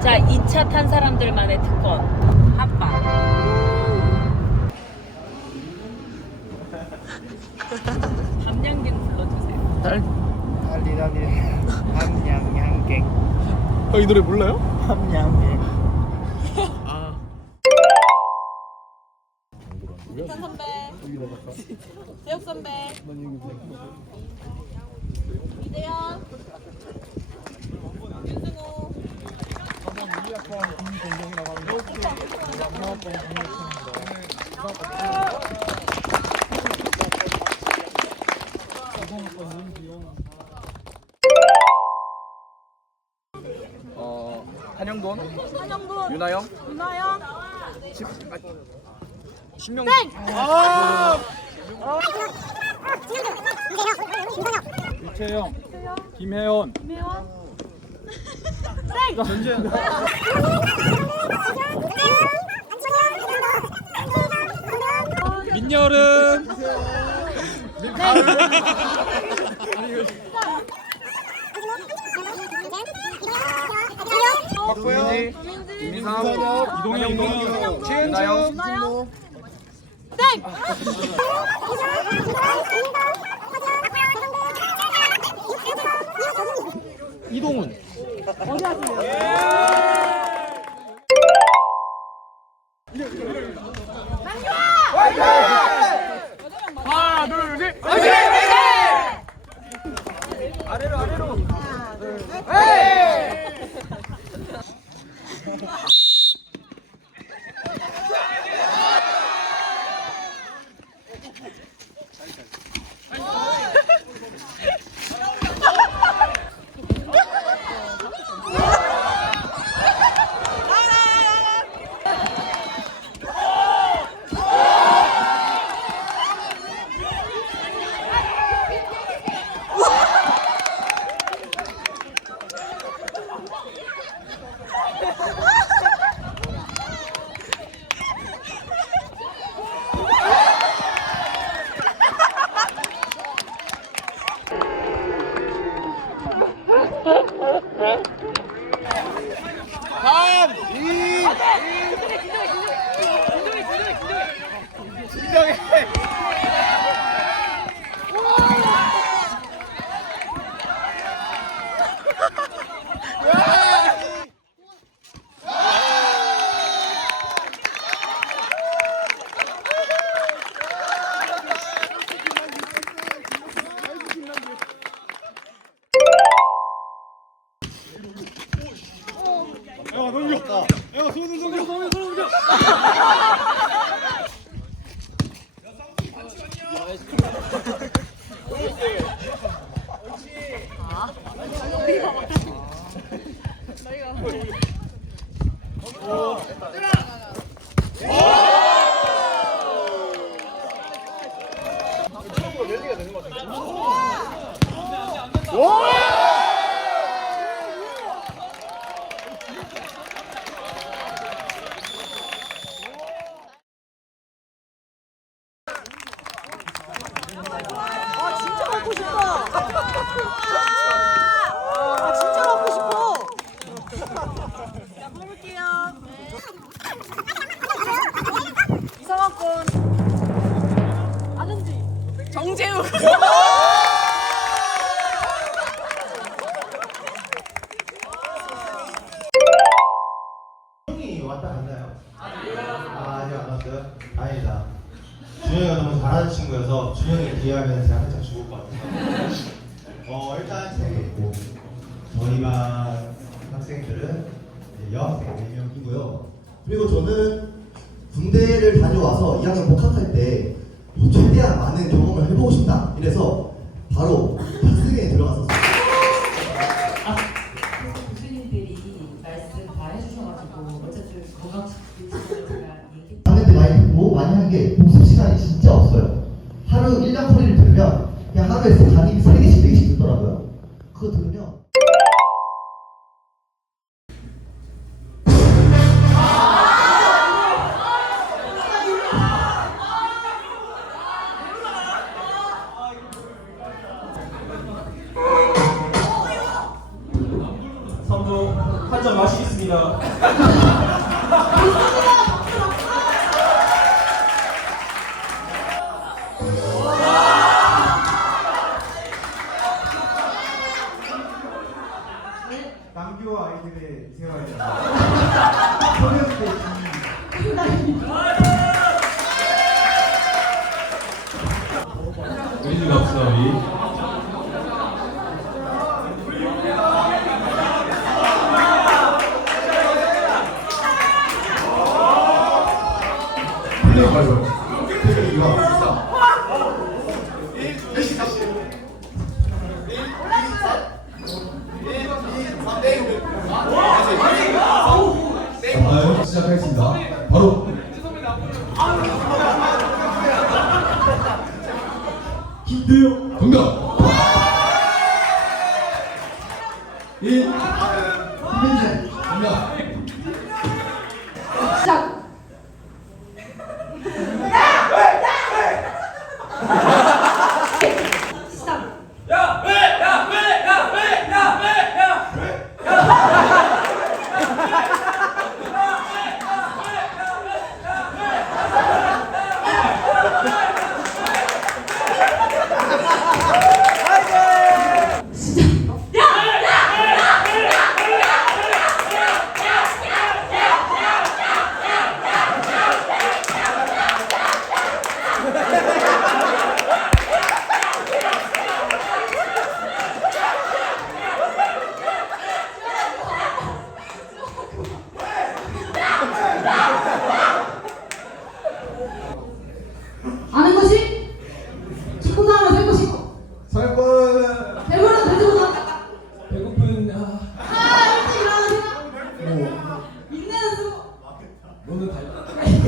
자, 2차 탄 사람들만의 특권. 핫바. 담양갱 불러주세요. 달리 달리 함양양갱 아, 이 노래 몰라요? 함양갱 아. 이탄 선배, 재혁 선배, 이대현, 어, 한영돈, 한영돈, 윤하영, 윤하영, 십, 아, 신명. 유채영, 김혜연, 김혜원, 전재현. 민여름. 박보영, 조민지, 이민상, 이동현, 이동현, 최은정, 윤하영, 이동훈. 하나, 둘, 셋. 아래로, 아래로. 삼, 이, 진정해. 야, 넘겨. 야, 손을 넘겨, 손을 넘겨. 왔다 갔나요? 아, 아직 안 왔어요? 다행이다. 준영이가 너무 잘하는 친구여서 준영이 기회하면 제가 살짝 죽을 것 같아요. 어, 일단 세개 있고, 저희 반 학생들은 여학생 4명이고요. 그리고 저는 군대를 다녀와서 2학년 복학할 때 듣더라고요. 우리 밥사위 네, 시작하겠습니다. 바로. 김대영 정답.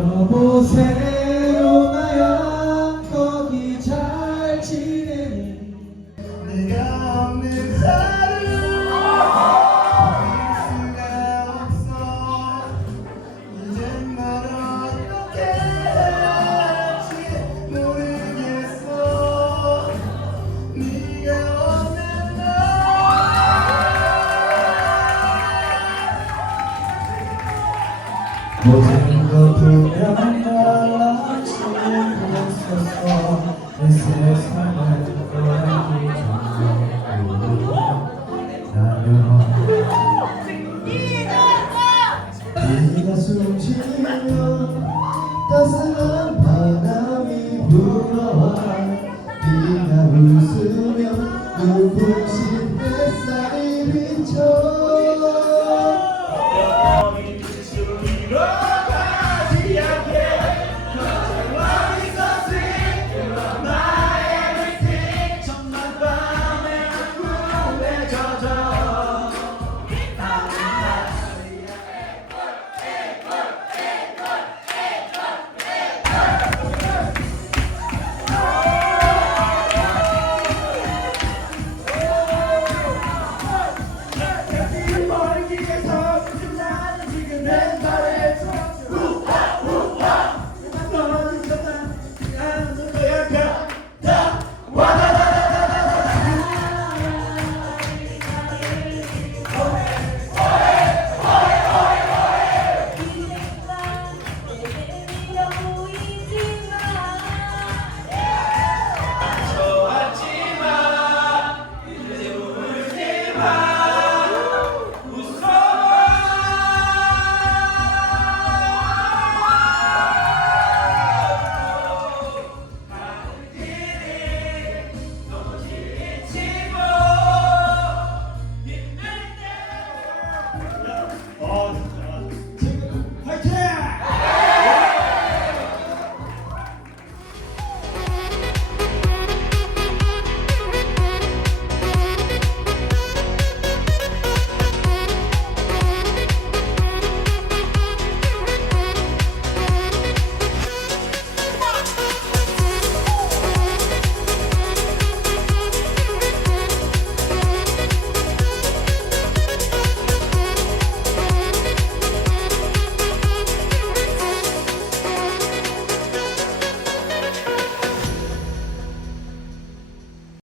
こぼせ Thank you. my life. ağır.